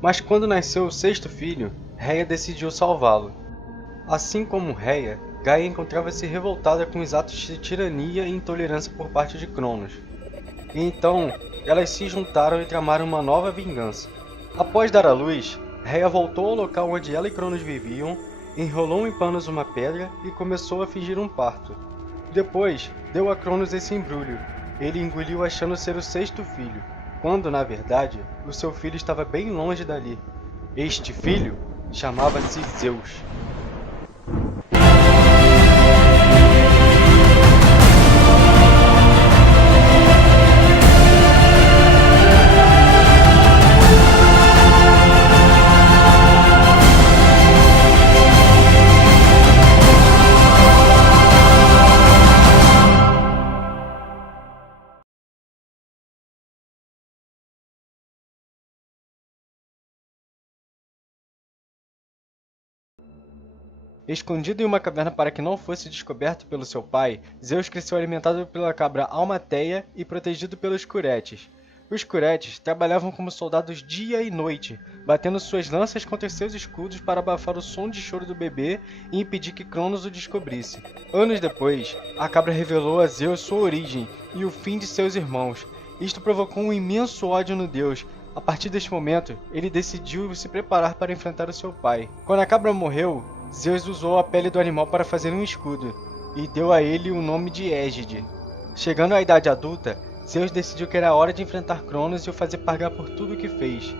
Mas quando nasceu o sexto filho, Rhea decidiu salvá-lo. Assim como Rhea, Gaia encontrava-se revoltada com os atos de tirania e intolerância por parte de Cronos. E então, elas se juntaram e tramaram uma nova vingança. Após dar à luz, Rhea voltou ao local onde ela e Cronos viviam, enrolou em panos uma pedra e começou a fingir um parto. Depois, deu a Cronos esse embrulho. Ele engoliu achando ser o sexto filho, quando, na verdade, o seu filho estava bem longe dali. Este filho chamava-se Zeus. Escondido em uma caverna para que não fosse descoberto pelo seu pai, Zeus cresceu alimentado pela cabra Almateia e protegido pelos Curetes. Os Curetes trabalhavam como soldados dia e noite, batendo suas lanças contra seus escudos para abafar o som de choro do bebê e impedir que Cronos o descobrisse. Anos depois, a cabra revelou a Zeus sua origem e o fim de seus irmãos. Isto provocou um imenso ódio no deus. A partir deste momento, ele decidiu se preparar para enfrentar o seu pai. Quando a cabra morreu, Zeus usou a pele do animal para fazer um escudo, e deu a ele o nome de Égide. Chegando à idade adulta, Zeus decidiu que era hora de enfrentar Cronos e o fazer pagar por tudo o que fez.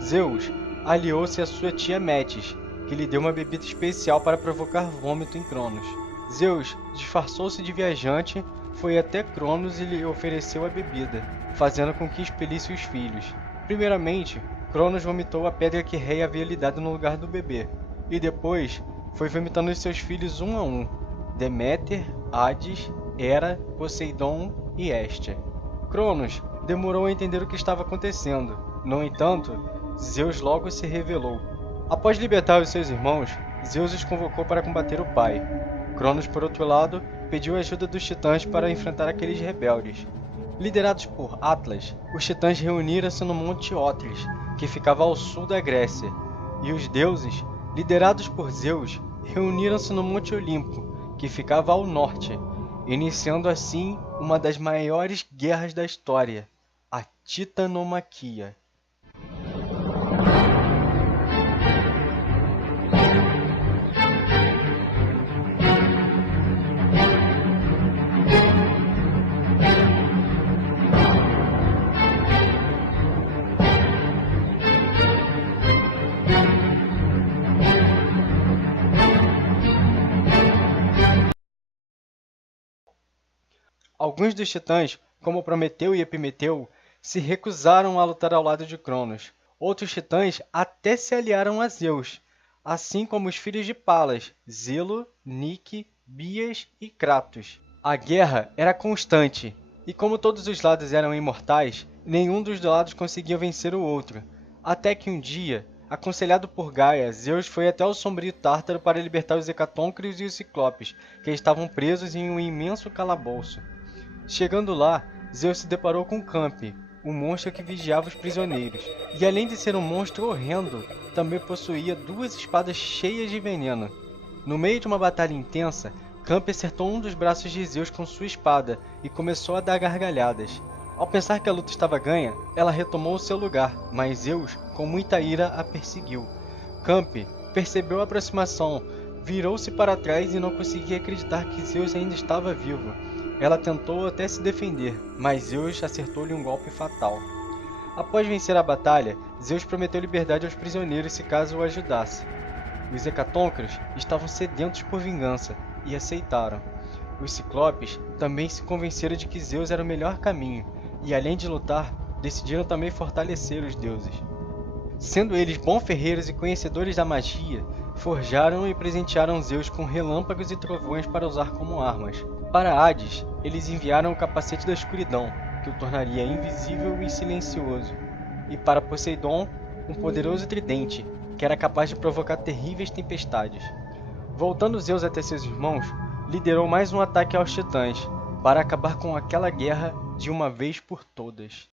Zeus aliou-se à sua tia Metis, que lhe deu uma bebida especial para provocar vômito em Cronos. Zeus disfarçou-se de viajante, foi até Cronos e lhe ofereceu a bebida, fazendo com que expelisse os filhos. Primeiramente, Cronos vomitou a pedra que Rhea havia lhe dado no lugar do bebê, e depois foi vomitando os seus filhos um a um, Deméter, Hades, Hera, Poseidon e Hestia. Cronos demorou a entender o que estava acontecendo. No entanto, Zeus logo se revelou. Após libertar os seus irmãos, Zeus os convocou para combater o pai. Cronos, por outro lado, pediu ajuda dos titãs para enfrentar aqueles rebeldes. Liderados por Atlas, os titãs reuniram-se no Monte Otris, que ficava ao sul da Grécia, e os deuses, liderados por Zeus, reuniram-se no Monte Olimpo, que ficava ao norte, iniciando assim uma das maiores guerras da história, a Titanomaquia. Alguns dos titãs, como Prometeu e Epimeteu, se recusaram a lutar ao lado de Cronos. Outros titãs até se aliaram a Zeus, assim como os filhos de Palas, Zilo, Nike, Bias e Kratos. A guerra era constante, e como todos os lados eram imortais, nenhum dos lados conseguia vencer o outro. Até que um dia, aconselhado por Gaia, Zeus foi até o sombrio Tártaro para libertar os Hecatôncrios e os Ciclopes, que estavam presos em um imenso calabouço. Chegando lá, Zeus se deparou com Campe, o monstro que vigiava os prisioneiros. E além de ser um monstro horrendo, também possuía duas espadas cheias de veneno. No meio de uma batalha intensa, Campe acertou um dos braços de Zeus com sua espada e começou a dar gargalhadas. Ao pensar que a luta estava ganha, ela retomou seu lugar, mas Zeus, com muita ira, a perseguiu. Campe percebeu a aproximação, virou-se para trás e não conseguia acreditar que Zeus ainda estava vivo. Ela tentou até se defender, mas Zeus acertou-lhe um golpe fatal. Após vencer a batalha, Zeus prometeu liberdade aos prisioneiros se caso o ajudasse. Os Hecatôncrios estavam sedentos por vingança e aceitaram. Os Ciclopes também se convenceram de que Zeus era o melhor caminho, e além de lutar, decidiram também fortalecer os deuses. Sendo eles bons ferreiros e conhecedores da magia, forjaram e presentearam Zeus com relâmpagos e trovões para usar como armas. Para Hades, eles enviaram o capacete da escuridão, que o tornaria invisível e silencioso. E para Poseidon, um poderoso tridente, que era capaz de provocar terríveis tempestades. Voltando Zeus até seus irmãos, liderou mais um ataque aos titãs, para acabar com aquela guerra de uma vez por todas.